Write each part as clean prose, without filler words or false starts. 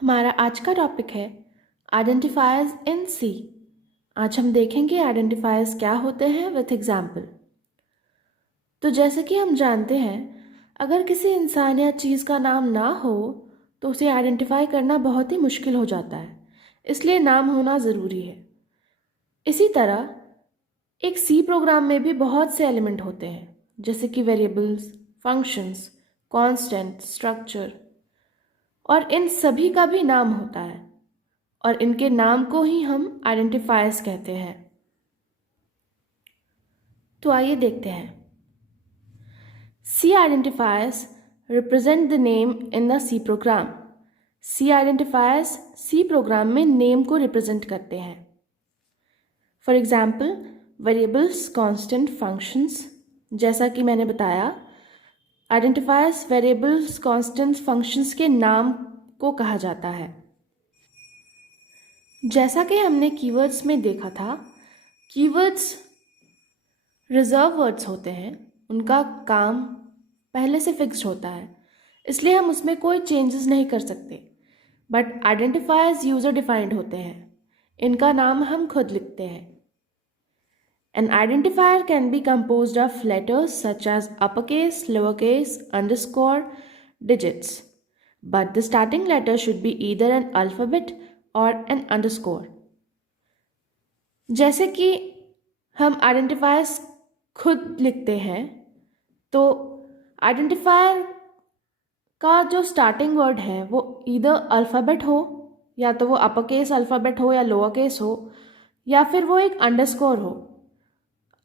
हमारा आज का टॉपिक है आइडेंटिफायर्स इन सी। आज हम देखेंगे आइडेंटिफायर्स क्या होते हैं विथ एग्जाम्पल। तो जैसे कि हम जानते हैं, अगर किसी इंसान या चीज़ का नाम ना हो तो उसे आइडेंटिफाई करना बहुत ही मुश्किल हो जाता है, इसलिए नाम होना ज़रूरी है। इसी तरह एक सी प्रोग्राम में भी बहुत से एलिमेंट होते हैं, जैसे कि वेरिएबल्स, फंक्शंस, कांस्टेंट, स्ट्रक्चर, और इन सभी का भी नाम होता है और इनके नाम को ही हम आइडेंटिफायर्स कहते हैं। तो आइए देखते हैं। C identifiers represent the name in the C program. C identifiers C program में नेम को रिप्रेजेंट करते हैं। For example variables, constant, functions. जैसा कि मैंने बताया, आइडेंटिफायर्स वेरिएबल्स, कांस्टेंट्स, फंक्शंस के नाम को कहा जाता है। जैसा कि हमने कीवर्ड्स में देखा था, कीवर्ड्स रिजर्व वर्ड्स होते हैं, उनका काम पहले से फिक्स्ड होता है, इसलिए हम उसमें कोई चेंजेस नहीं कर सकते। बट आइडेंटिफायर्स यूजर डिफाइंड होते हैं, इनका नाम हम खुद लिखते हैं। An identifier can be composed of letters such as uppercase, lowercase, underscore, digits. But the starting letter should be either an alphabet or an underscore. जैसे कि हम आइडेंटिफायर्स खुद लिखते हैं, तो आइडेंटिफायर का जो स्टार्टिंग वर्ड है वो ईदर अल्फ़ाबेट हो, या तो वो अपर केस अल्फ़ाबेट हो या लोअर केस हो, या फिर वो एक अंडरस्कोर हो।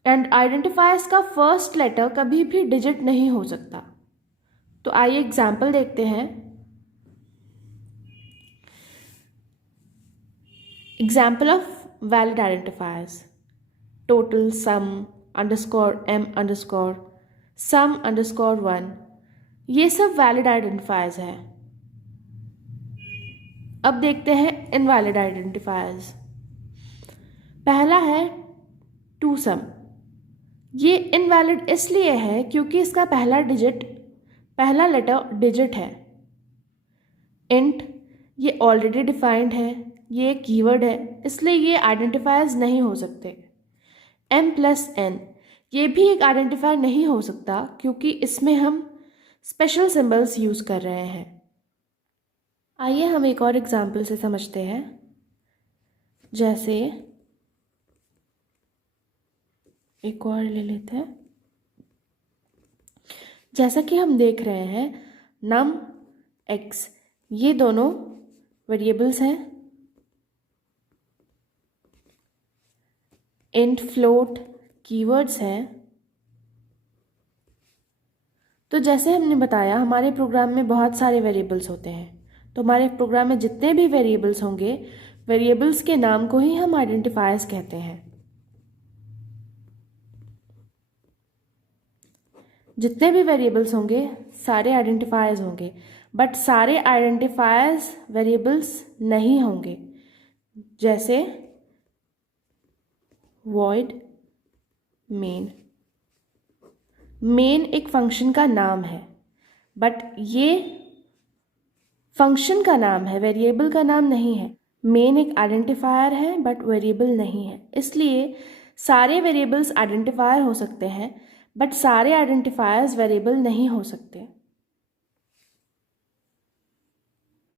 एंड आइडेंटिफायर्स का फर्स्ट लेटर कभी भी डिजिट नहीं हो सकता। तो आइए एग्जाम्पल देखते हैं। Example of valid identifiers: total, sum, underscore m underscore, sum underscore 1, ये सब वैलिड आइडेंटिफायर्स हैं। अब देखते हैं इनवैलिड आइडेंटिफायर्स। पहला है टू सम। ये इनवैलिड इसलिए है क्योंकि इसका पहला लेटर डिजिट है। इंट, ये ऑलरेडी डिफाइंड है, ये एक कीवर्ड है, इसलिए ये आइडेंटिफायर्स नहीं हो सकते। m+n, ये भी एक आइडेंटिफायर नहीं हो सकता क्योंकि इसमें हम स्पेशल सिंबल्स यूज़ कर रहे हैं। आइए हम एक और एग्जाम्पल से समझते हैं। जैसे एक और ले लेते हैं। जैसा कि हम देख रहे हैं, num, x, ये दोनों वेरिएबल्स हैं। int, float कीवर्ड्स हैं। तो जैसे हमने बताया, हमारे प्रोग्राम में बहुत सारे वेरिएबल्स होते हैं, तो हमारे प्रोग्राम में जितने भी वेरिएबल्स होंगे, वेरिएबल्स के नाम को ही हम आइडेंटिफायर्स कहते हैं। जितने भी वेरिएबल्स होंगे सारे आइडेंटिफायर्स होंगे, बट सारे आइडेंटिफायर्स वेरिएबल्स नहीं होंगे। जैसे void main, मेन एक फंक्शन का नाम है, बट ये फंक्शन का नाम है, वेरिएबल का नाम नहीं है। मेन एक आइडेंटिफायर है बट वेरिएबल नहीं है, इसलिए सारे वेरिएबल्स आइडेंटिफायर हो सकते हैं बट सारे आइडेंटिफायर्स वेरिएबल नहीं हो सकते।